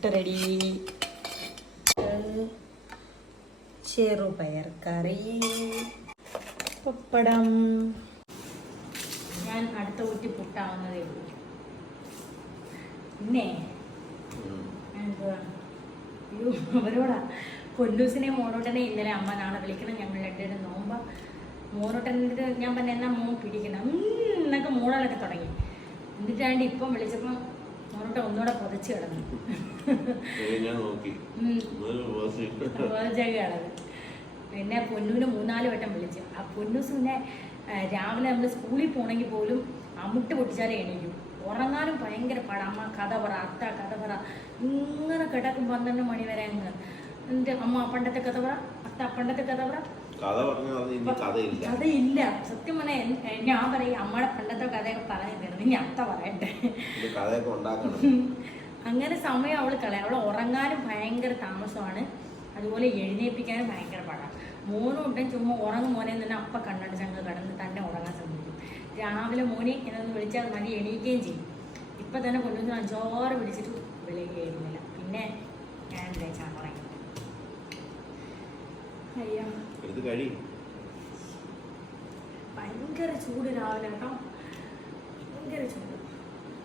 Puttu ready ചെറുപയർ കറി പപ്പടം. ഞാൻ അടുത്ത ഊറ്റി പുട്ടാവുന്നതേ ഉള്ളൂ. പിന്നെ അയ്യോ അവരോടാ. കൊല്ലൂസിനെ മോനോട്ടനെ ഇന്നലെ അമ്മ നാളെ വിളിക്കണം. ഞങ്ങൾ രണ്ടുപേരും നോമ്പ. മോനോട്ടന്റെ ഞാൻ പറഞ്ഞ എന്നാ മോൻ പിടിക്കണം. എന്നൊക്കെ മോളൊക്കെ തുടങ്ങി. എന്നിട്ടാണ്ട് ഇപ്പം വിളിച്ചപ്പം മോനോട്ട ഒന്നുകൂടെ പൊതച്ച് കിടന്നു. പിന്നെ പൊന്നൂന് മൂന്നാൽ വട്ടം വിളിച്ചു. ആ പൊന്നൂസ് പിന്നെ ആ, രാവിലെ നമ്മൾ സ്കൂളിൽ പോകണമെങ്കിൽ പോലും അമുട്ട് പൊട്ടിച്ചാലേ എണീക്കും. ഉറങ്ങാനും ഭയങ്കര പാട. അമ്മ കഥ പറ അത്ത കഥ പറ. ഇങ്ങനെ കിടക്കും പന്ത്രണ്ട് മണി വരെ അങ്ങ് എന്നിട്ട് അമ്മ പണ്ടത്തെ കഥ പറ അത്ത പണ്ടത്തെ കഥ പറ. കഥ പറഞ്ഞു പറഞ്ഞു ഇനി കഥയില്ല. കഥയില്ല. സത്യം പറഞ്ഞാൽ ഞാൻ പറയും അമ്മയുടെ പണ്ടത്തെ കഥയൊക്കെ പറഞ്ഞു തരുന്നു ഇനി അത്ത പറയട്ടെ. കഥയൊക്കെ ഉണ്ടാക്കണം. അങ്ങനെ സമയം അവൾ കളയാം. അവൾ ഉറങ്ങാനും ഭയങ്കര താമസമാണ്. അതുപോലെ എഴുന്നേൽപ്പിക്കാനും ഭയങ്കര പാടാണ് മോനും ഉണ്ടൻ ചുമ്മാ ഉറങ്ങും. മോനെ തന്നെ അപ്പ കണ്ണടച്ച് അങ്ങ് കടന്ന് തന്നെ ഉറങ്ങാൻ ശ്രമിക്കും. രാവിലെ മോനെ എന്നൊന്ന് വിളിച്ചാൽ മതി എണീക്കുകയും ചെയ്യും. ഇപ്പം തന്നെ കൊണ്ടുവന്ന് അഞ്ചോറ് പിടിച്ചിട്ട് വിളിക്കുകയായിരുന്നില്ല പിന്നെ ഞാൻ വിളിച്ചാൽ ഉറങ്ങി അയ്യോ എടുത്ത് കഴി ഭയങ്കര ചൂട് രാവിലെ കേട്ടോ. ഭയങ്കര ചൂട്.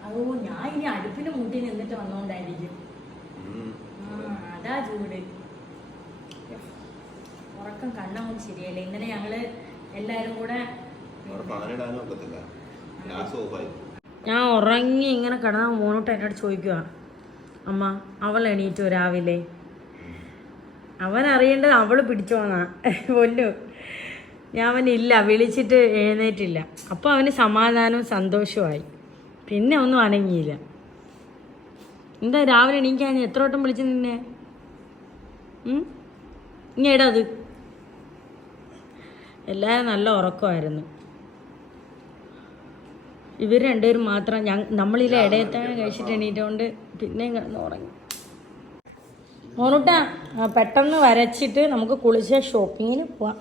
അതോ ഞാൻ ഇനി അടുപ്പിന്റെ മുട്ടി നിന്നിട്ട് വന്നോണ്ടായിരിക്കും. അതാ ചൂട്. ഉറക്കം കണ്ണൊന്നും ശരിയല്ല? ഇന്നലെ ഞങ്ങൾ എല്ലാരും കൂടെ ഞാൻ ഉറങ്ങി ഇങ്ങനെ കിടന്ന മോനോട്ട് എന്നോട് ചോദിക്കുക അമ്മ അവൾ എണീറ്റോ രാവിലെ? അവൻ അറിയേണ്ടത് അവൾ പിടിച്ചോന്നാ. പൊന്നു. ഞാൻ അവനില്ല വിളിച്ചിട്ട് എഴുന്നേറ്റില്ല. അപ്പോൾ അവന് സമാധാനവും സന്തോഷവുമായി. പിന്നെ ഒന്നും അണങ്ങിയില്ല എന്താ രാവിലെ എണീക്കാൻ എത്ര വട്ടം വിളിച്ചു നിന്നെ? എടാ അത്. എല്ലാവരും നല്ല ഉറക്കമായിരുന്നു. ഇവർ രണ്ടുപേരും മാത്രം ഞ നമ്മളിലെ ഇടയത്താണ് കഴിച്ചിട്ട് എണീറ്റുകൊണ്ട് പിന്നെ കിടന്ന് ഉറങ്ങി. മോനൂട്ടാ പെട്ടെന്ന് വരച്ചിട്ട് നമുക്ക് കുളിച്ച ഷോപ്പിങ്ങിന് പോവാം.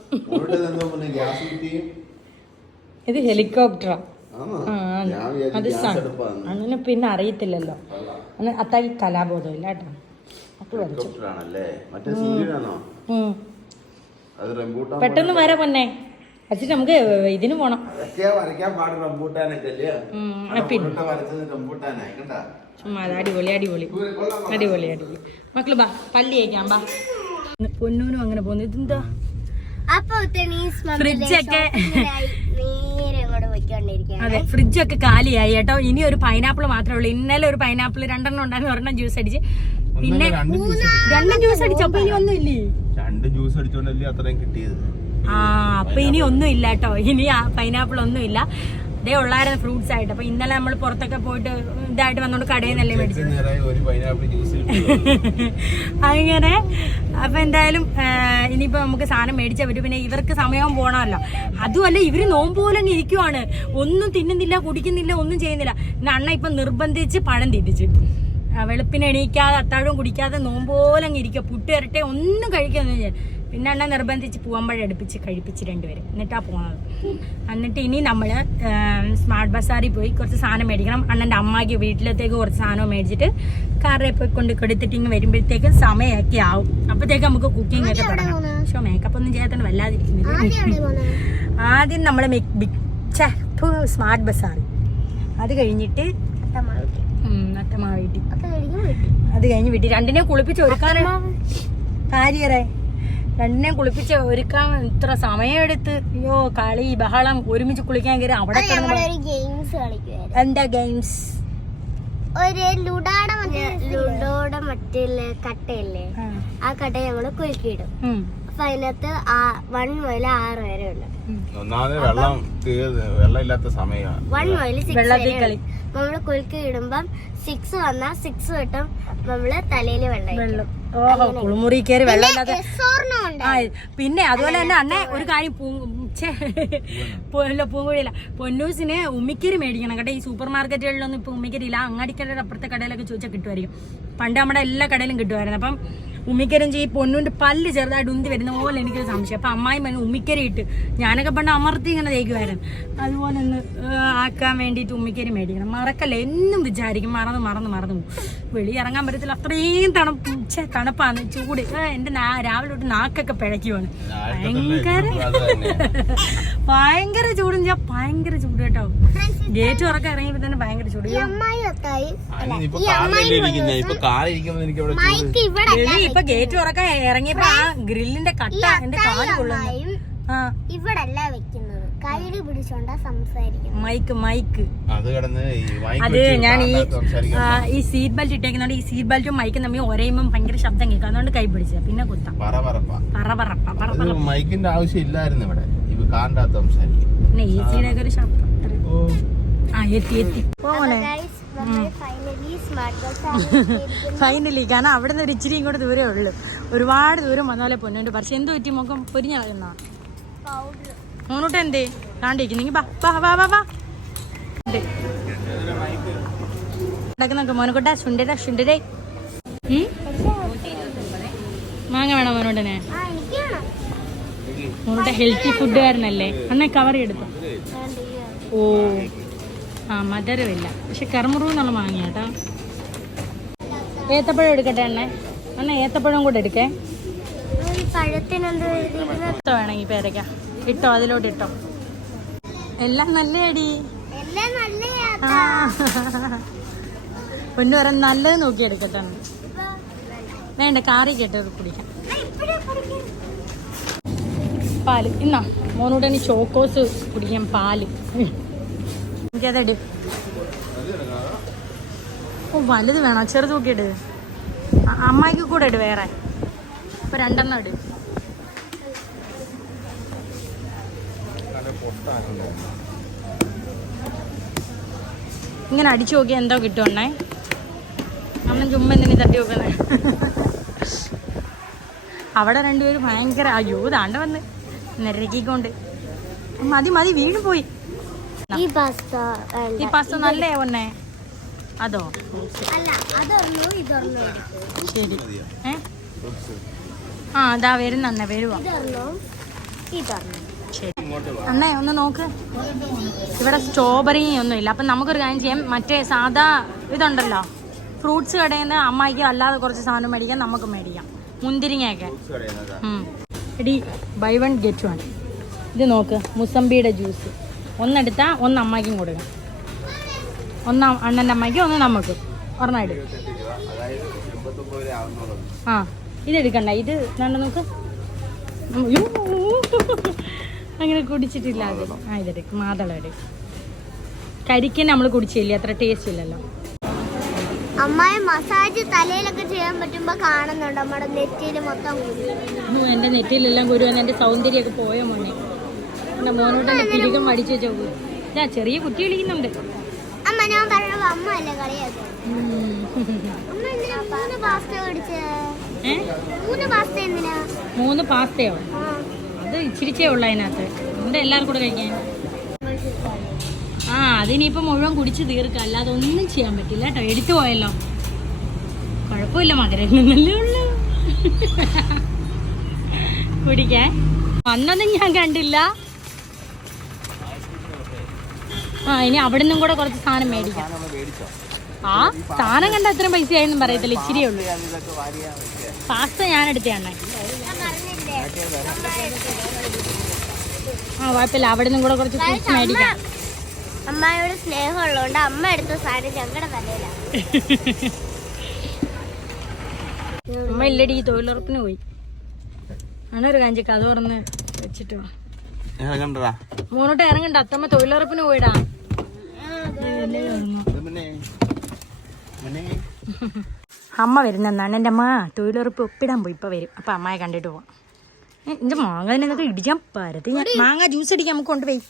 ഇത് ഹെലികോപ്റ്ററാ. അത് അങ്ങനെ പിന്നെ അറിയത്തില്ലല്ലോ. അത്തായി കലാബോധം ഇല്ല കേട്ടോ പെട്ടെന്ന് വര പൊന്നെ. വച്ചിട്ട് നമുക്ക് ഇതിന് പോണം. ചുമ്മാ അടിപൊളി അടിപൊളി. അടിപൊളി അടിപൊളി. മക്കൾ ബാ പല്ലി കഴിക്കാം ബാ. പൊന്നൂനും അങ്ങനെ പോകുന്നു. ഇതെന്താ? ഫ്രിഡ്ജൊക്കെ അതെ ഫ്രിഡ്ജൊക്കെ കാലിയായി കേട്ടോ. ഇനി ഒരു പൈനാപ്പിൾ മാത്രമേ ഉള്ളൂ. ഇന്നലെ ഒരു പൈനാപ്പിൾ രണ്ടെണ്ണം ഉണ്ടായിരുന്നു. ഒരെണ്ണം ജ്യൂസ് അടിച്ച്. പിന്നെ രണ്ടും ജ്യൂസ് അടിച്ചപ്പോ ഇനി ഒന്നും ഇല്ലേ? രണ്ട് ജ്യൂസ് അടിച്ചോണ്ടല്ലേ അത്രയും കിട്ടിയത്? ആ അപ്പൊ ഇനി ഒന്നും ഇല്ല കേട്ടോ ഇനി ആ പൈനാപ്പിൾ ഒന്നും ഇല്ല. ഇതേ ഉള്ളായിരുന്നു ഫ്രൂട്ട്സ് ആയിട്ട്. അപ്പൊ ഇന്നലെ നമ്മൾ പുറത്തൊക്കെ പോയിട്ട് ഇതായിട്ട് വന്നോണ്ട് കടയിൽ നിന്നല്ലേ മേടിച്ചത്. അങ്ങനെ. അപ്പൊ എന്തായാലും ഇനിയിപ്പോ നമുക്ക് സാധനം മേടിച്ചാൽ പറ്റും. പിന്നെ ഇവർക്ക് സമയവും പോണമല്ലോ. അതുമല്ല ഇവർ നോമ്പ് പോലെ ഇരിക്കുവാണ്. ഒന്നും തിന്നുന്നില്ല കുടിക്കുന്നില്ല ഒന്നും ചെയ്യുന്നില്ല. അണ്ണ ഇപ്പൊ നിർബന്ധിച്ച് പഴം തിരിച്ചു വെളുപ്പിനെ എണീക്കാതെ അത്താഴവും കുടിക്കാതെ നോമ്പോലങ്ങ് ഇരിക്കുക പുട്ട് ഇരട്ടെ ഒന്നും കഴിക്കാന്ന് പിന്നെ അണ്ണ നിർബന്ധിച്ച് പൂവമ്പഴം അടുപ്പിച്ച് കഴിപ്പിച്ച് രണ്ടുപേരും. എന്നിട്ടാ പോകുന്നത് എന്നിട്ട് ഇനി നമ്മൾ സ്മാർട്ട് ബസാറിൽ പോയി കുറച്ച് സാധനം മേടിക്കണം. അണ്ണന്റെ അമ്മയ്ക്ക് വീട്ടിലത്തേക്ക് കുറച്ച് സാധനം മേടിച്ചിട്ട് കാറിൽ പോയി കൊണ്ട് കൊടുത്തിട്ട് ഇങ്ങ് വരുമ്പോഴത്തേക്കും സമയമൊക്കെ ആവും. അപ്പോഴത്തേക്ക് നമുക്ക് കുക്കിംഗ് ഒക്കെ തുടങ്ങാം. പക്ഷേ മേക്കപ്പ് ഒന്നും ചെയ്യാത്തതുകൊണ്ട് വല്ലാതിരിക്കുന്നത് ആദ്യം നമ്മൾ സ്മാർട്ട് ബസാറിൽ അത് കഴിഞ്ഞിട്ട് അത്തമാ വീട്ടിൽ. അത് കഴിഞ്ഞ് വീട്ടിൽ. രണ്ടിനെ കുളിപ്പിച്ച് ഒരുക്കാൻ കാര്യറേ രണ്ടിനെ കുളിപ്പിച്ച് ഒരുക്കാൻ ഇത്ര സമയമെടുത്ത്. അയ്യോ കളി ബഹളം. ഒരുമിച്ച് കുളിക്കാൻ കയറി അവിടെ എന്താ ഗെയിംസ് ഒരു ലുഡോടെ മറ്റേ ലുഡോടെ മറ്റേ കട്ടയില്ലേ? ആ. കട്ട ഞങ്ങൾ കുലുക്കിയിടും. അതിനകത്ത് വൺ മുതൽ ആറ് വരെ ഉണ്ട് ഒന്നാമത് വെള്ളം വെള്ളം ഇല്ലാത്ത സമയമാണ്. വൺ മുതൽ സിക്സ് വരെ നമ്മൾ കുലുക്കി ഇടുമ്പം സിക്സ് വന്നാ സിക്സ് കിട്ടും നമ്മൾ തലയിൽ വെള്ളം കുളിമുറി കയറി വെള്ളം പിന്നെ അതുപോലെ തന്നെ അണ്ണേ ഒരു കാര്യം പൂങ്കുഴിയില്ല പൊന്നൂസിന് ഉമ്മിക്കരി മേടിക്കണം കേട്ടോ. ഈ സൂപ്പർ മാർക്കറ്റുകളിലൊന്നും ഇപ്പൊ ഉമ്മിക്കരി ഇല്ല. അങ്ങാടിക്കടയുടെ അപ്പുറത്തെ കടയിലൊക്കെ ചോദിച്ചാൽ കിട്ടുമായിരിക്കും പണ്ട് നമ്മുടെ എല്ലാ കടയിലും കിട്ടുമായിരുന്നു അപ്പം ഉമ്മിക്കരം ചെയ്യും. പൊന്നുണ്ട് പല്ല് ചെറുതായിട്ട് ഉന്തി വരുന്ന പോലെ എനിക്കൊരു സംശയം. അപ്പം അമ്മായി ഉമ്മിക്കരിയിട്ട് ഉമ്മിക്കരി ഇട്ട് ഞാനൊക്കെ പണ്ട് അമർത്തി ഇങ്ങനെ തേക്കുമായിരുന്നു അതുപോലെ ഒന്ന് ആക്കാൻ വേണ്ടിയിട്ട് ഉമ്മിക്കരി മേടിക്കണം. മറക്കല്ല? എന്നും വിചാരിക്കും. മറന്ന് മറന്ന് മറന്നു പോകും. വെളി ഇറങ്ങാൻ പറ്റത്തില്ല. അത്രയും തണുപ്പ് ഛെ, തണുപ്പാണ്. ചൂട്. എന്റെ രാവിലെ തൊട്ട് നാക്കൊക്കെ പിഴയ്ക്കുവാണ്. ഭയങ്കര ഭയങ്കര ചൂട്. ഞാൻ ഭയങ്കര ചൂട് കേട്ടോ. ഗേറ്റ് ഉറക്കം ഇറങ്ങിയപ്പോ തന്നെ ഭയങ്കര ചൂട്. ഈ ഇപ്പൊ ഗേറ്റ് തുറക്കാൻ ഇറങ്ങിയപ്പോ ആ ഗ്രില്ലിന്റെ കട്ട എന്റെ കാൽ കൊള്ളുന്നു. ഇവിടല്ല വെക്കുന്നത്. പിടിച്ചോണ്ടാ സംസാരിക്കുന്നത്. മൈക്ക് മൈക്ക് അത് കിടന്ന് അത് ഞാൻ ഈ ഈ സീറ്റ് ബെൽറ്റ് ഇട്ടേക്കുന്നോണ്ട് ഈ സീറ്റ് ബെൽറ്റും മൈക്കും തമ്മിൽ ഒരേയുമ്പം ഭയങ്കര ശബ്ദം കേൾക്കും. അതുകൊണ്ട് കൈ പിടിച്ചത് പിന്നെ കുത്താം. പറ പറ പറ പറ മൈക്കിന്റെ ആവശ്യം ഇല്ലായിരുന്നു ഇവിടെ. ഇവ കാണാത്ത സംസാരിക്കും. പിന്നെ ഒക്കെ ഒരു ശബ്ദം. ഓ. ആ എത്തി എത്തി. ഫൈനലി കാരണം അവിടെ നിന്ന് ഒരു ഇച്ചിരി ഇങ്ങോട്ട് ദൂരേ ഉള്ളു. ഒരുപാട് ദൂരം വന്ന പോലെ പൊന്നുണ്ട് പക്ഷെ എന്ത് പറ്റി മുഖം പൊരിഞ്ഞിളകുന്ന പൗഡർ മോനോട്ട് എന്തേ? കാണ്ടിരിക്കുന്നെങ്കിൽ ബാ വാ വാ വാ വാ ഉണ്ട്. നടക്കുന്നൊക്കെ മോനക്കൊട്ട ശുണ്ടര ശുണ്ടരേ? മാങ്ങ വേണോ മോനോട്ടനെ? മോനോട്ട ഹെൽത്തി ഫുഡുകാരനല്ലേ അന്നേ കവർ എടുത്തു ഓ. ആ മധുരമില്ല. പക്ഷെ കർമുറു എന്നുള്ള മാങ്ങ കേട്ടോ ഏത്തപ്പഴം എടുക്കട്ടെ എണ്ണ അണ്ണ ഏത്തപ്പഴം കൂടെ എടുക്കേ. ഇട്ടോ വേണമെങ്കിൽ പേരക്ക. ഇട്ടോ അതിലോട്ട് ഇട്ടോ. എല്ലാം നല്ല അടി. പൊന്നു പറയാൻ നല്ലത് നോക്കി എടുക്കട്ടെ. വേണ്ട കാറി കേട്ടത് കുടിക്കാം. പാൽ. ഇന്നാ മോനോട് ചോക്കോസ് കുടിക്കാം പാൽ. ഓ വലുത് വേണോ? ചെറുത് നോക്കിയിട് ഇട് അമ്മായിക്ക് കൂടെ ഇട് വേറെ. ഇപ്പൊ രണ്ടെണ്ണം ഇട്. ഇങ്ങനെ അടിച്ചു നോക്കിയാൽ എന്തോ കിട്ടുവണ്ണേ അമ്മ ചുമ്മാ എന്തിനീ തട്ടി നോക്കുന്നേ. അവിടെ രണ്ടുപേരും ഭയങ്കര അയ്യോ താണ്ട വന്ന്. നിരക്കിക്കൊണ്ട്. മതി മതി വീണ് പോയി. ഈ പാസ്ത ഈ പാസ്ത നല്ലേ ഒന്നേ അതോ? അല്ല അതൊന്നു ഇതൊന്നു ശരി. ഏ? ആ അതാ വരുവാ? ഇതൊന്നു ഇതൊന്നു. ശരി. അണ്ണേ ഒന്ന് നോക്ക്. ഇവിടെ സ്ട്രോബെറി ഒന്നും ഇല്ല. അപ്പം നമുക്കൊരു കാര്യം ചെയ്യാം. മറ്റേ സാധാ ഇതുണ്ടല്ലോ. ഫ്രൂട്ട്സ് കടയിൽ നിന്ന് അമ്മായിക്ക് അല്ലാതെ കുറച്ച് സാധനം മേടിക്കാം നമുക്ക് മേടിക്കാം. മുന്തിരിങ്ങയൊക്കെ. എടി ബൈ വൺ ഗെറ്റ് വൺ ഇത് നോക്ക് മുസമ്പിയുടെ ജ്യൂസ് ഒന്നെടുത്താൽ ഒന്ന് അമ്മയ്ക്കും കൊടുക്കാം. ഒന്ന് അണ്ണന്റെ അമ്മയ്ക്കും ഒന്ന് നമുക്ക് ഒരെണ്ണം എടുക്കും. ആ ഇത് എടുക്കണ്ട. ഇത് കണ്ട നമുക്ക് അങ്ങനെ കുടിച്ചിട്ടില്ല അത്. ആ ഇതെടുക്കും. മാതളം എടുക്കും. കരിക്കന്നെ നമ്മൾ കുടിച്ചില്ല? അത്ര ടേസ്റ്റ് ഇല്ലല്ലോ. അമ്മായി മസാജ് തലയിലൊക്കെ ചെയ്യാൻ പറ്റുമ്പോ കാണുന്നുണ്ട്. നമ്മുടെ നെറ്റിയിൽ മൊത്തം എന്റെ നെറ്റിയിലെല്ലാം കുരു എന്റെ സൗന്ദര്യമൊക്കെ പോയ മോനെ? എന്റെ മോനോട്ട് എന്റെ പിരികം വെച്ചാ പോകും ഞാൻ ചെറിയ കുട്ടി കളിക്കുന്നുണ്ട്. അമ്മ ഞാൻ പറഞ്ഞ അമ്മ അല്ലേ മൂന്ന് മേടിച്ചേ? പാസ്തയോ. അത് ഇച്ചിരിച്ചേ ഉള്ളു അതിനകത്ത്. എന്താ എല്ലാവർക്കും കൂടെ കഴിക്കാൻ. ആ അതിനിപ്പോ മുഴുവൻ കുടിച്ച് തീർക്കാം. അല്ലാതെ ഒന്നും ചെയ്യാൻ പറ്റില്ല കേട്ടോ. എടുത്തു പോയല്ലോ. കുഴപ്പമില്ല മകരല്ലേ ഉള്ളു. കുടിക്കാൻ. വന്നതും ഞാൻ കണ്ടില്ല. ആ ഇനി അവിടെ നിന്നും കൂടെ കുറച്ച് സാധനം മേടിക്കാം. ആ സാധനം കണ്ട അത്രയും പൈസ ആയെന്നും പറയത്തില്ല ഇച്ചിരിയേ ഉള്ളൂ. ഇതൊക്കെ വാരിയാ വെക്കുക. പാസ്ത ഞാൻ പറഞ്ഞില്ലേ ആ കുഴപ്പമില്ല അവിടെ നിന്നും കൂടെ കുറച്ച് ഫ്രൂട്ട്സ് മേടിക്കാം. അമ്മയോട് സ്നേഹമുള്ളതുകൊണ്ട് അമ്മ എടുത്ത സാധനം ഞങ്ങളുടെ തലയിലാണ് അമ്മ ഇല്ലടി ഈ തൊഴിലുറപ്പിന് പോയി. ആണൊരു കാഞ്ചി കഥ തുറന്ന് വെച്ചിട്ട് വാ. ഇറങ്ങണ്ടടാ മോനോട്ട് ഇറങ്ങണ്ട അത്തമ്മ തൊഴിലുറപ്പിന് പോയിടാ. അമ്മ വരുന്നെന്നാണ് എന്റെ അമ്മ തൊഴിലുറപ്പ് ഒപ്പിടാൻ പോയി ഇപ്പൊ വരും. അപ്പൊ അമ്മയെ കണ്ടിട്ട് പോവാം. എന്റെ മാങ്ങ നിങ്ങൾക്ക് ഇടിക്കാൻ പരത്തി. ഞാൻ മാങ്ങ ജ്യൂസ് അടിക്കാൻ നമുക്ക് കൊണ്ടുപോയി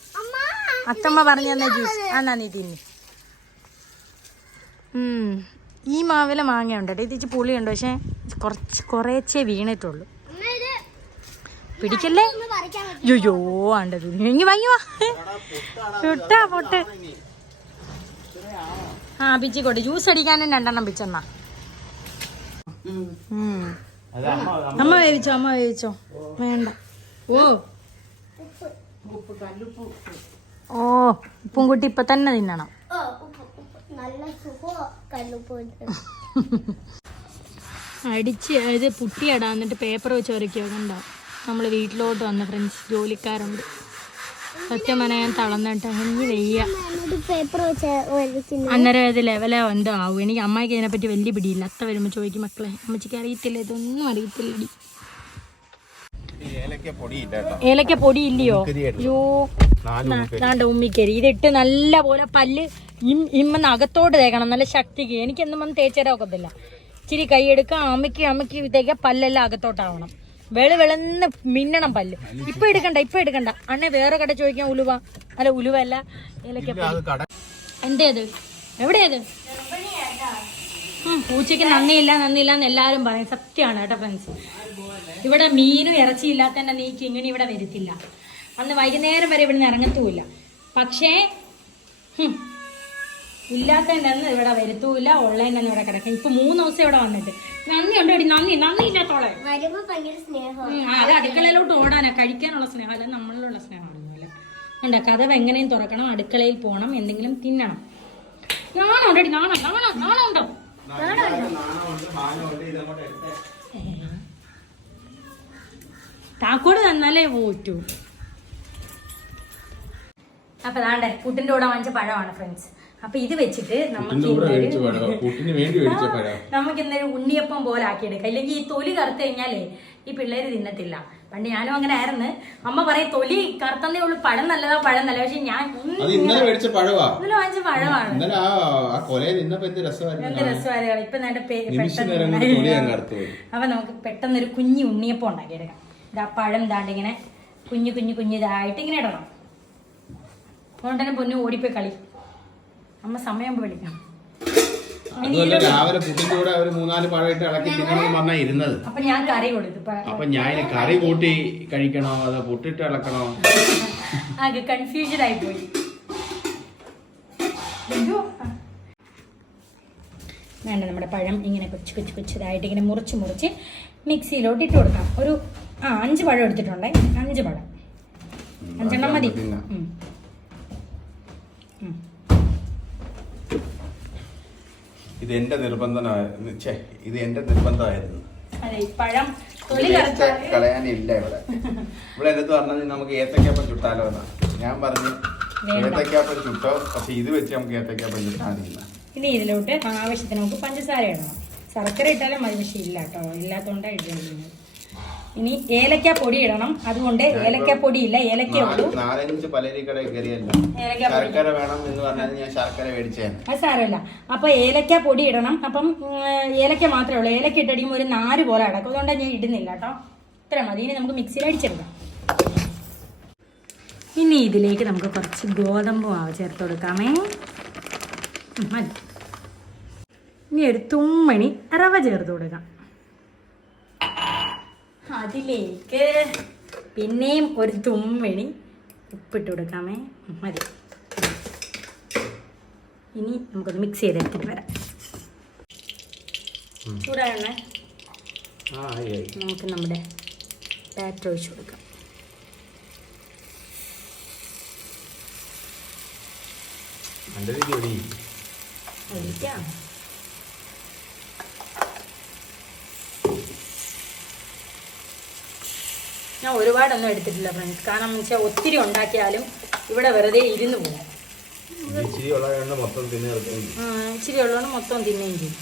അത്തമ്മ പറഞ്ഞു തന്ന ജ്യൂസ്. എന്നാ നീ തിന്നി? ഉം. ഈ മാവിലെ മാങ്ങ ഉണ്ട് കേട്ടോ ഇത് ഇച്ചിരി പുളിയുണ്ട് പക്ഷെ കുറച്ച് കുറേച്ചേ വീണിട്ടുള്ളൂ. പിടിക്കല്ലേ? അയ്യോ അയ്യോ ആണ്ടത് ഇങ്ങി വാങ്ങി വാ. പൊട്ട് ആ പിച്ചിക്കോട്ടെ ജ്യൂസ് അടിക്കാനും രണ്ടെണ്ണം പിച്ചെന്നാ. അമ്മ വേവിച്ചോ അമ്മ വേവിച്ചോ? വേണ്ട. ഓ. ഓ ഉപ്പും കൂട്ടി ഇപ്പൊ തന്നെ തിന്നണം. അടിച്ച് ഇത് പുട്ടിയടാ എന്നിട്ട് പേപ്പർ വെച്ച് വരയ്ക്കുക കണ്ടോ? നമ്മൾ വീട്ടിലോട്ട് വന്ന ഫ്രണ്ട്സ് ജോലിക്കാരുണ്ട്. സത്യം പറഞ്ഞാൽ ഞാൻ തളർന്നിട്ട് എനിക്ക് വയ്യ. അന്നേരം ഇത് ലെവലോ എന്തോ ആവും. എനിക്ക് അമ്മയ്ക്ക് ഇതിനെപ്പറ്റി വലിയ പിടിയില്ല. അത്ത വരുമ്പോൾ ചോദിക്കും മക്കളെ അമ്മച്ചിക്ക് അറിയത്തില്ല? ഇതൊന്നും അറിയത്തില്ലടി. ഈ ഏലക്ക പൊടി ഇല്ലയോ ഉമ്മിക്കരി. ഇതിട്ട് നല്ല പോലെ പല്ല് ഇമ്മന്ന് അകത്തോട്ട് തേക്കണം. നല്ല ശക്തിക്ക്. എനിക്ക് എന്നും വന്ന് തേച്ചേരാൻ ഒക്കത്തില്ല. ഇച്ചിരി കൈയെടുക്കുക അമ്മയ്ക്ക് അമ്മയ്ക്ക് തേക്കുക പല്ലെല്ലാം അകത്തോട്ടാവണം. വെളു വെളുന്ന് മിന്നണം പല്ല്. ഇപ്പൊ എടുക്കണ്ട ഇപ്പൊ എടുക്കണ്ട. അണ്ണെ വേറെ കട ചോദിക്കാൻ ഉലുവ. അല്ല ഉലുവ അല്ല ഏലക്ക ഇല്ല, അത് കട. എന്തേത്? എവിടെയത്? പൂച്ചയ്ക്ക് നന്ദിയില്ല നന്ദിയില്ല എന്ന് എല്ലാവരും പറയും. സത്യമാണ് കേട്ടോ ഫ്രണ്ട്സ് ഇവിടെ മീനും ഇറച്ചി ഇല്ലാത്തന്നെ നീ കിങ്ങിണി ഇവിടെ വരത്തില്ല. അന്ന് വൈകുന്നേരം വരെ ഇവിടുന്ന് ഇറങ്ങത്തുമില്ല. പക്ഷേ ഇല്ലാത്തതിന്റെ ഇവിടെ വരുത്തൂല ഉള്ളതിന്റെ അന്ന് ഇവിടെ കിടക്കും ഇപ്പൊ മൂന്ന് ദിവസം ഇവിടെ വന്നിട്ട്. നന്ദി ഉണ്ടോ എടി? നന്ദി നന്ദി ഇല്ലാത്തോളെ. അത് അടുക്കളയിലോട്ട് ഓടാനാ. കഴിക്കാനുള്ള സ്നേഹം അല്ല നമ്മളിലുള്ള സ്നേഹമാണ് ഉണ്ട് കഥ എങ്ങനെയും തുറക്കണം അടുക്കളയിൽ പോകണം എന്തെങ്കിലും തിന്നണം. നാണം ഉണ്ടടി നാണം നാണം നാണം ഉണ്ടോ താക്കോട് തന്നാലേ പോറ്റു. അപ്പൊ അതാണ്ടേ കുട്ടിന്റെ കൂടെ വാങ്ങിച്ച പഴമാണ് ഫ്രണ്ട്സ് അപ്പൊ ഇത് വെച്ചിട്ട് നമുക്ക് നമുക്ക് ഇന്നൊരു ഉണ്ണിയപ്പം പോലെ ആക്കിയെടുക്കാം. ഇല്ലെങ്കിൽ ഈ തൊലി കറുത്ത് കഴിഞ്ഞാലേ ഈ പിള്ളേര് തിന്നത്തില്ല. പണ്ട് ഞാനും അങ്ങനെ ആയിരുന്നു. അമ്മ പറയും തൊലി കറുത്തന്നേ ഉള്ളൂ. പഴം നല്ലതാ പഴം നല്ല പക്ഷെ ഞാൻ ഇന്നലെ മേടിച്ച പഴമാണ്. എന്ത് രസമായിരുന്നു ഇപ്പൊ അപ്പൊ കൊണ്ട് പെട്ടെന്ന് ഒരു നമുക്ക് കുഞ്ഞു ഉണ്ണിയപ്പം ഉണ്ടാക്കിയെടുക്കാം. ഇതാ പഴം ദാണ്ട് ഇങ്ങനെ കുഞ്ഞു കുഞ്ഞു കുഞ്ഞു ഇതായിട്ട് ഇങ്ങനെ ഇടണം. അതുകൊണ്ട് തന്നെ പൊന്നു ഓടിപ്പോയി കളി. അമ്മ സമയം വിളിക്കാം അതുമല്ല രാവിലെ പുട്ടിന്റെ കൂടെ ഒരു മൂന്നാൽ ഇളക്കി തിന്നണമെന്ന് പറഞ്ഞാ ഇരുന്നത്. അപ്പൊ ഞാൻ കറി കൊടുത്തു. അപ്പൊ ഞാൻ കറി കൂട്ടി കഴിക്കണോ അതോ പുട്ടിട്ട് ഇളക്കണോ? ആകെ കൺഫ്യൂഷൻ ആയി പോയി. വേണ്ട നമ്മുടെ പഴം ഇങ്ങനെ കൊച്ചു കൊച്ചു കൊച്ചതായിട്ട് ഇങ്ങനെ മുറിച്ച് മുറിച്ച് മിക്സിയിലോട്ട് ഇട്ട് കൊടുക്കാം. ഒരു ആ അഞ്ച് പഴം എടുത്തിട്ടുണ്ടേ. അഞ്ച് പഴം. അഞ്ചെണ്ണം മതി. ഇത് എന്റെ നിർബന്ധന ഛേ ഇത് എന്റെ നിർബന്ധമായിരുന്നു. പഴം കളയാനില്ല ഇവിടെ. ഇവിടെ അടുത്ത് പറഞ്ഞത് നമുക്ക് ഏത്തക്കാപ്പം ചുട്ടാലോ എന്നാ. ഞാൻ പറഞ്ഞു. ഏത്തക്കാപ്പം ചുട്ടോ? പക്ഷെ ഇത് വെച്ച് നമുക്ക് ഏത്തക്കാപ്പം ചുട്ടാനില്ല ഇനി ഇതിലോട്ട് ആവശ്യത്തിന് നമുക്ക് പഞ്ചസാര ഇടണം. ശർക്കര ഇട്ടാലും മതി പക്ഷെ ഇല്ല കേട്ടോ ഇല്ലാത്തതുകൊണ്ടാണ് ഇടുന്നത് ഇനി ഏലക്ക പൊടി ഇടണം. അതുകൊണ്ട് ഏലക്ക പൊടി ഇല്ല ഏലക്ക ഉള്ളൂ ശർക്കര വേണം എന്ന് പറഞ്ഞാൽ ഞാൻ ശർക്കര അത് സാരമില്ല. അപ്പൊ ഏലക്ക പൊടി ഇടണം. അപ്പം ഏലക്ക മാത്രമേ ഉള്ളൂ. ഏലക്ക ഇട്ടടിയുമ്പോൾ ഒരു നാല് പോലെ അടക്കും. അതുകൊണ്ട് ഞാൻ ഇടുന്നില്ല കേട്ടോ. ഇത്ര മതി. ഇനി നമുക്ക് മിക്സിയിൽ അടിച്ചെടുക്കാം. ഇനി ഇതിലേക്ക് നമുക്ക് കുറച്ച് ഗോതമ്പ് മാവ് ചേർത്ത് കൊടുക്കാമേ. മതി. ഇനി ഒരു തുമ്മണി റവ ചേർത്ത് കൊടുക്കാം. അതിലേക്ക് പിന്നെയും ഒരു തുമ്മണി ഉപ്പിട്ട് കൊടുക്കാമേ. മതി. ഇനി നമുക്കൊന്ന് മിക്സ് ചെയ്തെടുത്തിട്ട് വരാം. ചൂടാകണ നമുക്ക് നമ്മുടെ ബാറ്റർ ഒഴിച്ചു കൊടുക്കാം. നല്ല ഞാൻ ഒരുപാടൊന്നും എടുത്തിട്ടില്ല ഫ്രണ്ട്സ് കാരണം വെച്ചാൽ ഒത്തിരി ഉണ്ടാക്കിയാലും ഇവിടെ വെറുതെ ഇരുന്ന് പോകും. ഇച്ചിരി ഉള്ളതുകൊണ്ട് മൊത്തം തിന്നുകയും ചെയ്യും.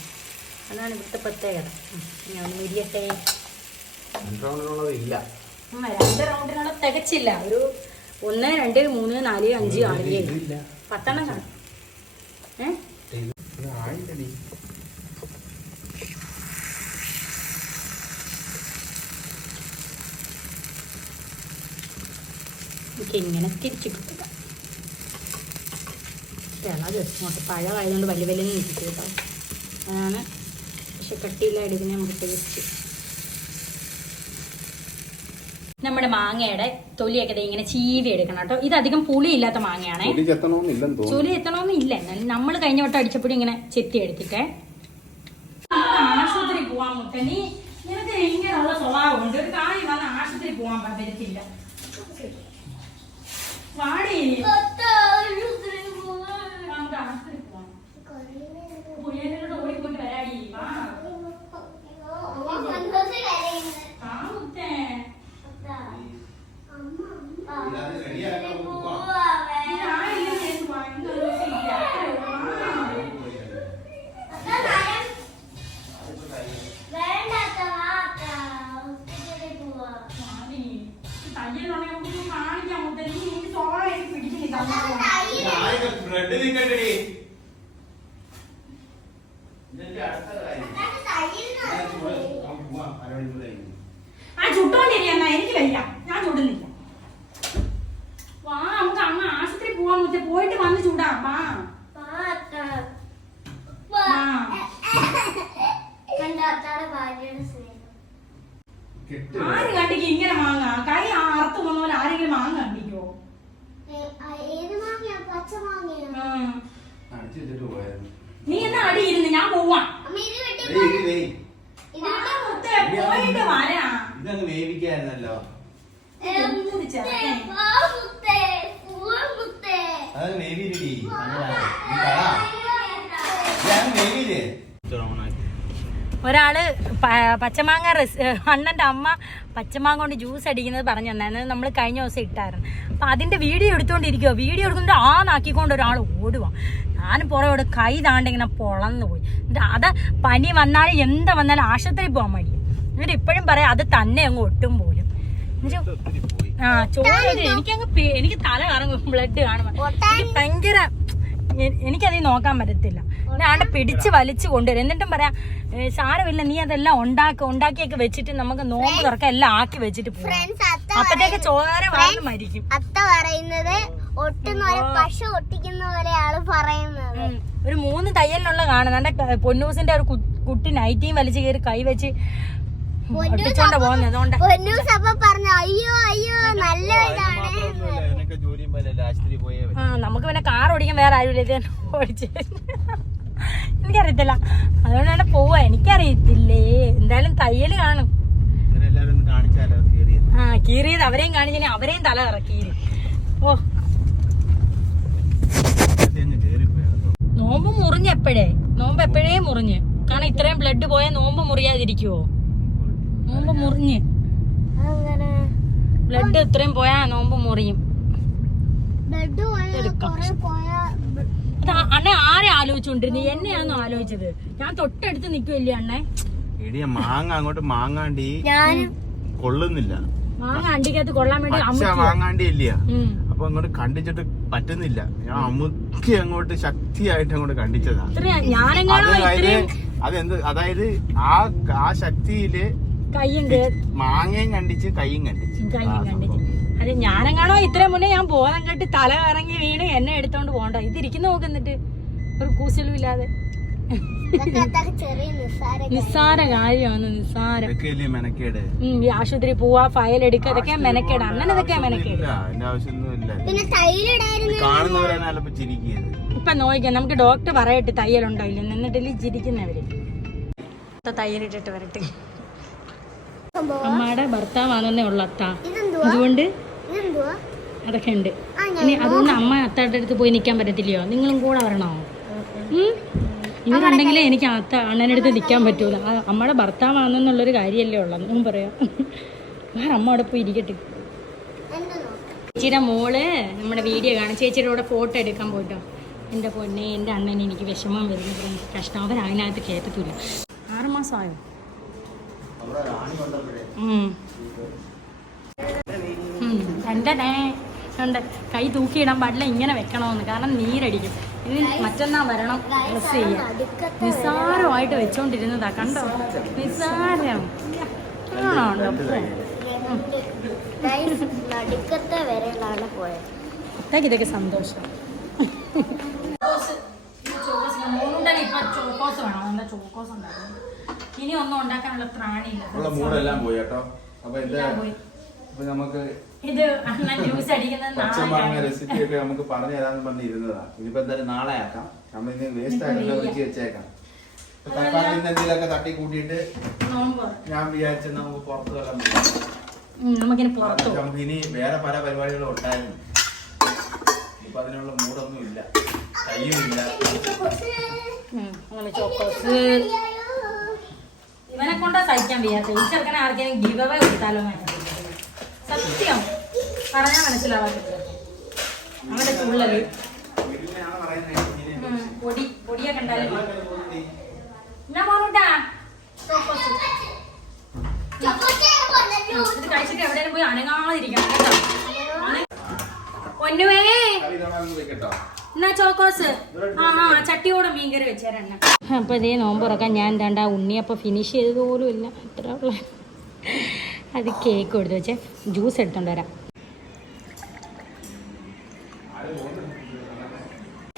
അതാണ് ഇവിടുത്തെ പ്രത്യേകത. ഞാൻ മിരിയട്ടെ. രണ്ട് റൗണ്ടിനുള്ള തികച്ചില്ല. ഒരു ഒന്ന് രണ്ട് മൂന്ന് നാല് അഞ്ച് ആറ് ഏഴ്. പത്തെണ്ണം കാണും ഏ ഇത് ആയില്ലടി എനിക്ക് ഇങ്ങനെ തിരിച്ചു കിട്ടുക. തിള ഇങ്ങോട്ട് പഴമായതുകൊണ്ട് വലിയ വലിയ നീക്കി കേട്ടോ. അതാണ് പക്ഷെ കട്ടിയില്ല എടുക്കുന്ന നമുക്ക് ടേസ്റ്റ് നമ്മുടെ മാങ്ങയുടെ തൊലിയൊക്കെ ഇങ്ങനെ ചീവി എടുക്കണം കേട്ടോ. ഇത് അധികം പുളിയില്ലാത്ത മാങ്ങയാണേ. ചുലി എത്തണമെന്നില്ല നമ്മൾ കഴിഞ്ഞ വട്ടം അടിച്ചപ്പോഴും ഇങ്ങനെ ചെത്തി എടുത്തിട്ടേ ആശുപത്രി പോവാൻ മുട്ട നീ നിനക്ക് ഇങ്ങനെ ഇങ്ങനെയുള്ള സ്വഭാവമുണ്ട് ഒരു കാര്യം വന്ന് ആശുപത്രി പോകാൻ പറ്റത്തില്ല വാടി നമുക്ക് ആശുപത്രി പോവാം പുള്ളിയോട് ഓടിക്കൊണ്ട് വരാടി വാ ആ മുത്തേ ഇത് ആരില്ല ചേച്ചി വാ ഇന്നൊരു ദിവസം ഇല്ല വാടി തയ്യലുണ്ടെങ്കിൽ നമുക്ക് കാണിക്കാൻ മുത്തേ നീ എനിക്ക് സ്വഭാവം എനിക്ക് പിടിക്കുന്നില്ല ബ്രെഡ് നിൽക്കട്ടെ ഇതിന്റെ അടുത്ത കാര്യം ഞാൻ ചൂട് നമുക്ക് പോവാം അരമണിക്കൂർ കഴിഞ്ഞു ആ ചുട്ടോണ്ടിരി എന്നാ എനിക്ക് വയ്യ ഞാൻ ചുടുന്നില്ല വാ നമുക്ക് അമ്മ ആശുപത്രി പോവാൻ മുത്തേ പോയിട്ട് വന്ന് ചൂടാ വാ വാ ഭാര്യയുടെ സ്നേഹം കെട്ട് ആര് കണ്ടിക്ക് ഇങ്ങനെ മാങ്ങ? കൈ അറുത്ത് വന്ന പോലെ ആരെങ്കിലും മാങ്ങ കണ്ടിക്കോ? നീ എന്നാ അടി ഇരുന്ന്? ഞാൻ പോവാ. പോയിട്ട് വരാ. ഇതങ്ങ് വേവിക്കായിരുന്നല്ലോ. ഇതങ്ങ് വേവിയില്ലേ? ഒരാൾ പ- പച്ചമാങ്ങ റെസ് അണ്ണന്റെ അമ്മ പച്ചമാങ്ങ കൊണ്ട് ജ്യൂസ് അടിക്കുന്നത് പറഞ്ഞു തന്നായിരുന്നു. നമ്മൾ കഴിഞ്ഞ ദിവസം ഇട്ടായിരുന്നു. അപ്പൊ അതിന്റെ വീഡിയോ എടുത്തോണ്ടിരിക്കുവോ. വീഡിയോ എടുക്കൊണ്ട് ആ നാക്കിക്കൊണ്ട് ഒരാൾ ഓടുവാ. ഞാനും ഇവിടെ കൈ താണ്ടിങ്ങനെ പൊളന്നു പോയി. എന്നിട്ട് അത് പനി വന്നാലും എന്താ വന്നാലും ആശുപത്രി പോകാൻ മതി എന്നിട്ട് ഇപ്പോഴും പറയാം അത് തന്നെ അങ്ങ് ഒട്ടും പോലും. ആ ചോദ്യം എനിക്കങ്ങ് എനിക്ക് തല കറങ്ങും. ബ്ലഡ് കാണുമ്പോ. ഭയങ്കര എ- എനിക്കത് നോക്കാൻ പറ്റത്തില്ല. ഞാൻ പിടിച്ച് വലിച്ചു കൊണ്ടുവരും. എന്നിട്ടും പറയാം "ഏ, സാരമില്ല നീ അതെല്ലാം ഉണ്ടാക്ക ഉണ്ടാക്കിയൊക്കെ വെച്ചിട്ട് നമുക്ക് നോമ്പ് തുറക്ക എല്ലാം ആക്കി വെച്ചിട്ട് പോകും അപ്പത്തേക്ക് ചോര വളർന്ന് മരിക്കും. അത്ത പറയുന്നത് പശു ഒട്ടിക്കുന്ന പോലെയാണ് പറയുന്നത്. ഒരു മൂന്ന് തയ്യലിനുള്ള കാണുന്നുണ്ട് പൊന്നൂസിന്റെ ഒരു കുട്ടി നൈറ്റിയും വലിച്ചു കയറി കൈ വെച്ച് ഒട്ടിച്ചോണ്ട് പോകുന്നത് അതുകൊണ്ട്. പൊന്നൂസ് അപ്പൊ പറഞ്ഞു അയ്യോ അയ്യോ നല്ല ഇതാണ്. ആ നമുക്ക് പിന്നെ കാർ ഓടിക്കാൻ വേറെ ആരുമില്ല ഇത് ഓടിച്ച് എനിക്കറിയത്തില്ല. അതുകൊണ്ടാണ് പോവാ എനിക്കറിയത്തില്ലേ? എന്തായാലും തയ്യൽ കാണും. ആ കീറിയത് അവരെയും കാണിച്ചാൽ അവരെയും തല ഇറക്കിയിര് ഓ. നോമ്പ് മുറിഞ്ഞെപ്പോഴേ നോമ്പ് എപ്പോഴേ മുറിഞ്ഞ്? കാരണം ഇത്രയും ബ്ലഡ് പോയാൽ നോമ്പ് മുറിയാതിരിക്കുവോ? നോമ്പ് മുറിഞ്ഞ്. അങ്ങനെ. ബ്ലഡ് ഇത്രയും പോയാ നോമ്പ് മുറിയും. അണ്ണെ ആരെ ആലോചിച്ചോണ്ടിരുന്നു? എന്നെയാണോ ആലോചിച്ചത്? ഞാൻ തൊട്ടടുത്ത് നിക്കുവല്ലേ അണ്ണേ? എടിയ മാങ്ങ അങ്ങോട്ട് മാങ്ങാണ്ടി. കൊള്ളുന്നില്ല. മാങ്ങ അണ്ടിക്കകത്ത് കൊള്ളാൻ വേണ്ടി മാങ്ങാണ്ടി ഇല്ല അപ്പൊ അങ്ങോട്ട് കണ്ടിച്ചിട്ട് പറ്റുന്നില്ല. ഞാൻ അമുക്കി അങ്ങോട്ട് ശക്തിയായിട്ട് അങ്ങോട്ട് കണ്ടിച്ചതാ. അതായത് അതെന്ത് അതായത് ആ ആ ശക്തിയിൽ കയ്യും മാങ്ങയും കണ്ടിച്ച് കയ്യും കണ്ടിച്ച്. കയ്യും കണ്ടിട്ട് ഞാനെങ്ങാണോ ഇത്രയും മുന്നേ ഞാൻ ബോധം കെട്ടി തല ഇറങ്ങി വീണ് എന്നെ എടുത്തോണ്ട് പോകണ്ട. ഇതിരിക്കുന്ന നോക്കുന്നിട്ട് ഒരു കൂസലും ഇല്ലാതെ. നിസ്സാര കാര്യമാണ് നിസ്സാരം. ആശുപത്രി പോവാ ഫയൽ എടുക്കുക ഇതൊക്കെ മെനക്കേട്. അങ്ങനെ ഇതൊക്കെ മെനക്കേട്. ഇപ്പൊ നോക്കിയാ നമുക്ക് ഡോക്ടർ പറയട്ടെ തയ്യലുണ്ടോ ഇല്ല എന്നിട്ടില്ല ചിരിക്കുന്നവര്? തയ്യലിട്ടിട്ട് വരട്ടെ. അമ്മയുടെ ഭർത്താവാണെന്നേ ഉള്ള അത്ത. അതുകൊണ്ട് അതൊക്കെ ഉണ്ട്. ഇനി അതുകൊണ്ട് അമ്മ അത്തയുടെ അടുത്ത് പോയി നിൽക്കാൻ പറ്റത്തില്ലയോ? നിങ്ങളും കൂടെ വരണോ? ഇവരുണ്ടെങ്കിൽ എനിക്ക് അത്ത അണ്ണന്റെ അടുത്ത് നിൽക്കാൻ പറ്റൂല. അമ്മയുടെ ഭർത്താവാണെന്നുള്ളൊരു കാര്യമല്ലേ ഉള്ളത് ഞാൻ പറയാം. വേറെ അമ്മ അവിടെ പോയി ഇരിക്കട്ടെ. ചേച്ചിയുടെ മോൾ നമ്മുടെ വീഡിയോ കാണും. ചേച്ചിയുടെ കൂടെ ഫോട്ടോ എടുക്കാൻ പോയിട്ടോ. എന്റെ പൊന്നെ എന്റെ അണ്ണനെ എനിക്ക് വിഷമം വരുന്നത്. കഷ്ടം അവർ അതിനകത്ത് കയറ്റത്തില്ല ആറുമാസമായോ ഡേ ഉണ്ട്. കൈ തൂക്കിയിടാൻ പാടില്ല ഇങ്ങനെ വെക്കണമെന്ന്. കാരണം നീരടിക്കും. ഇനി മറ്റന്നാ വരണം. ഡ്രസ് ചെയ്യാൻ നിസ്സാരമായിട്ട് വെച്ചോണ്ടിരുന്നതാ കണ്ടോ? നിസ്സാരം. ആണോ? ഉണ്ടോ ഗൈസ് നടുക്കത്തെ വരെയാണ് പോയത് അത്തേക്ക് ഇതൊക്കെ സന്തോഷം. ചോക്കോസ് വേണം? എന്താ ചോക്കോസ് ഉണ്ടാക്കുന്നത് ഇനി ഒന്നും ഉണ്ടാക്കാനുള്ള ത്രാണിയില്ല. പോയി കേട്ടോ. അപ്പൊ എന്താ എല്ലാം നമുക്ക് ഇത് അണ്ണൻ ജ്യൂസ് അടിക്കുന്ന റെസിപ്പി ഒക്കെ നമുക്ക് പറഞ്ഞു തരാന്ന് പറഞ്ഞിരുന്നതാ ഇതിപ്പോ എന്തായാലും നാളെ ആക്കാം. നമ്മൾ ഇനി വേസ്റ്റ് ആയിട്ടുള്ള വെച്ച് വെച്ചേക്കാം. തക്കാളി എന്തെങ്കിലുമൊക്കെ തട്ടി കൂട്ടിയിട്ട് ഞാൻ വിചാരിച്ച നമുക്ക് പുറത്ത് വരാൻ നമുക്കിനി പുറത്തു. നമുക്ക് ഇനി വേറെ പല പരിപാടികളും ഉണ്ടായിരുന്നു. ഇപ്പൊ അതിനുള്ള മൂടൊന്നും ഇല്ല. കയ്യും ഇല്ല. ചോക്കോസ് ഇവനെ കൊണ്ടാ സഹിക്കാൻ വയ്യാത്ത. ഈ ചെറുക്കനെ ആർക്കെങ്കിലും ഗിവ് അവേ കൊടുത്താലോ സത്യം പറഞ്ഞാൽ മനസ്സിലാവാത്ത അവന്റെ തുള്ളൽ. പൊടി പൊടിയെ കണ്ടാലും എന്നാ ചോക്കോസ്. ഇത് കഴിച്ചിട്ട് എവിടെയും പോയി അനങ്ങാതിരിക്കണം കേട്ടോ. പൊന്നുവേ. അപ്പോൾ ഇതേ നോമ്പുറക്കാൻ ഞാൻ രണ്ടാ ഉണ്ണിയപ്പം ഫിനിഷ് ചെയ്തത് പോലും ഇല്ല. ഇത്ര ഉള്ള. അത് കേക്ക് കൊടുത്തു വെച്ചേ. ജ്യൂസ് എടുത്തോണ്ട് വരാം.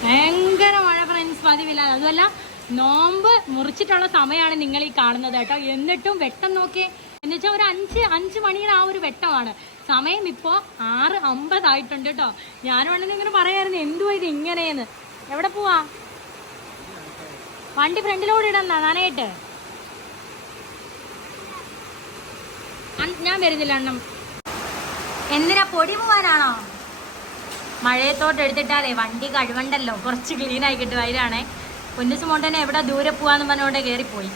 ഭയങ്കര മഴ ഫ്രണ്ട്സ് പതിവില്ല അതുമല്ല നോമ്പ് മുറിച്ചിട്ടുള്ള സമയമാണ് നിങ്ങൾ ഈ കാണുന്നത് കേട്ടോ. എന്നിട്ടും വെട്ടം നോക്കിയേ. എന്ന് വെച്ചാൽ ഒരു അഞ്ച് അഞ്ച് മണിയുടെ ആ ഒരു വെട്ടമാണ്. സമയം ഇപ്പോൾ ആറ് അമ്പതായിട്ടുണ്ട് കേട്ടോ. ഞാനും ഇങ്ങനെ പറയായിരുന്നു എന്തുവാ ഇത് ഇങ്ങനെയെന്ന്? എവിടെ പോവാ? വണ്ടി ഫ്രണ്ടിലോട് ഇടന്നാ നനയിട്ട്. അൺ- ഞാൻ വരുന്നില്ല അണ്ണം എന്തിനാ പൊടി പോവാനാണോ മഴയത്തോട്ട് എടുത്തിട്ടാലേ വണ്ടി കഴുവണ്ടല്ലോ. കുറച്ച് ക്ലീൻ ആയി കിട്ടും അതിലാണേ. മോണ്ടനെ എവിടെ ദൂരെ പോവാന്ന് പറഞ്ഞോണ്ട് കയറിപ്പോയി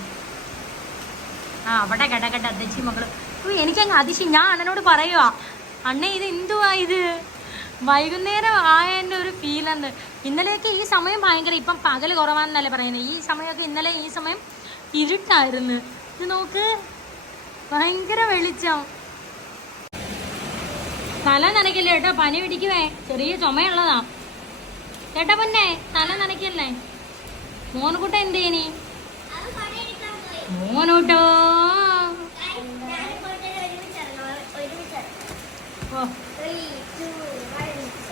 ആ അവിടെ കിടക്കട്ടെ അധ്യക്ഷി മകൾ. എനിക്കങ്ങ് അതിശയം. ഞാൻ അണ്ണനോട് പറയുവാ അണ്ണ ഇത് എന്തുവാ ഇത്? വൈകുന്നേരം ആയതിന്റെ ഒരു ഫീലുണ്ട് ഇന്നലെയൊക്കെ ഈ സമയം ഭയങ്കര ഇപ്പം പകൽ കുറവാണെന്നല്ലേ പറയുന്നത് ഈ സമയമൊക്കെ ഇന്നലെ ഈ സമയം ഇരുട്ടായിരുന്നു. ഇത് നോക്ക് ഭയങ്കര വെളിച്ചം. തല നനയ്ക്കല്ലേ കേട്ടോ പനി പിടിക്കുവേ? ചെറിയ ചുമയുള്ളതാ. ചേട്ടാ പൊന്നെ തല നനയ്ക്കല്ലേ? മോനുകുട്ട എന്ത് ചെയ്യനി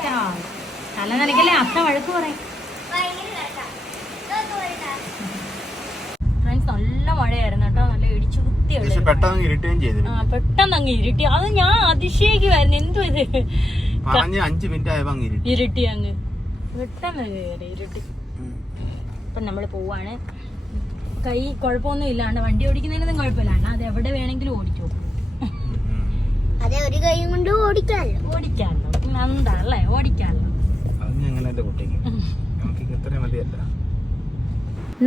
ആ, തല നനയ്ക്കല്ലേ? അത്ത വഴക്ക് പറയും. നല്ല മഴയായിരുന്നു കേട്ടോ. നല്ല ഇടിച്ചു കുത്തിയുള്ളത് പെട്ടെന്ന് ഇരുട്ടുകയും ചെയ്തു പെട്ടെന്ന് അങ്ങ് ഇരുട്ടി. അത് ഞാൻ അതിശയിക്കുമായിരുന്നു എന്തോ ഇത്? പറഞ്ഞ് അഞ്ച് മിനിറ്റ് ആയപ്പോ അങ്ങ് ഇരുട്ടി. അങ്ങ്. പെട്ടെന്ന് കയറി ഇരുട്ടി. ഇപ്പം നമ്മൾ പോവാണ്. കൈ കുഴപ്പമൊന്നും ഇല്ലാണ്ട് വണ്ടി ഓടിക്കുന്നതിനൊന്നും കുഴപ്പമില്ലാണ്ട് അത് എവിടെ വേണമെങ്കിലും ഓടിച്ചോ അതെ ഒരു കൈ കൊണ്ട് ഓടിക്കാമല്ലോ. ഓടിക്കാമല്ലോ. എന്താ അല്ലേ? ഓടിക്കാമല്ലോ. അത് അങ്ങനെയല്ല കുട്ടിക്ക് നമുക്ക് ഇത്ര മതിയല്ല.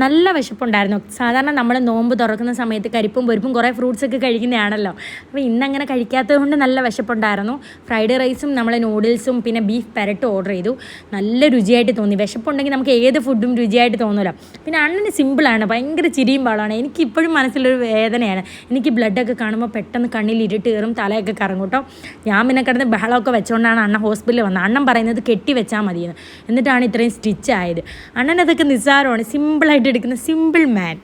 നല്ല വിശപ്പുണ്ടായിരുന്നു. സാധാരണ നമ്മൾ നോമ്പ് തുറക്കുന്ന സമയത്ത് കരിപ്പും പൊരിപ്പും കുറേ ഫ്രൂട്ട്സ് ഒക്കെ കഴിക്കുന്നതാണല്ലോ. അപ്പോൾ ഇന്നങ്ങനെ കഴിക്കാത്തത് കൊണ്ട് നല്ല വിശപ്പുണ്ടായിരുന്നു. ഫ്രൈഡ് റൈസും നമ്മൾ നൂഡിൽസും പിന്നെ ബീഫ് പെരട്ടും ഓർഡർ ചെയ്തു. നല്ല രുചിയായിട്ട് തോന്നി. വിശപ്പുണ്ടെങ്കിൽ നമുക്ക് ഏത് ഫുഡും രുചിയായിട്ട് തോന്നില്ല പിന്നെ അണ്ണന് സിമ്പിളാണ് ഭയങ്കര ചിരിയും പാളാണ് എനിക്ക് ഇപ്പോഴും മനസ്സിലൊരു വേദനയാണ്. എനിക്ക് ബ്ലഡൊക്കെ കാണുമ്പോൾ പെട്ടെന്ന് കണ്ണിൽ ഇരുട്ട് കയറും തലയൊക്കെ കറങ്ങും കേട്ടോ. ഞാൻ പിന്നെ കിടന്ന് ബഹളമൊക്കെ വെച്ചുകൊണ്ടാണ് അണ്ണൻ ഹോസ്പിറ്റലിൽ വന്നത്. അണ്ണൻ പറയുന്നത് കെട്ടി വെച്ചാൽ മതിയെന്ന്. എന്നിട്ടാണ് ഇത്രയും സ്റ്റിച്ച് ആയത്. അണ്ണൻ അതൊക്കെ നിസ്സാരമാണ്. സിമ്പിളായിട്ട് എടുക്കുന്ന സിമ്പിൾ മാൻ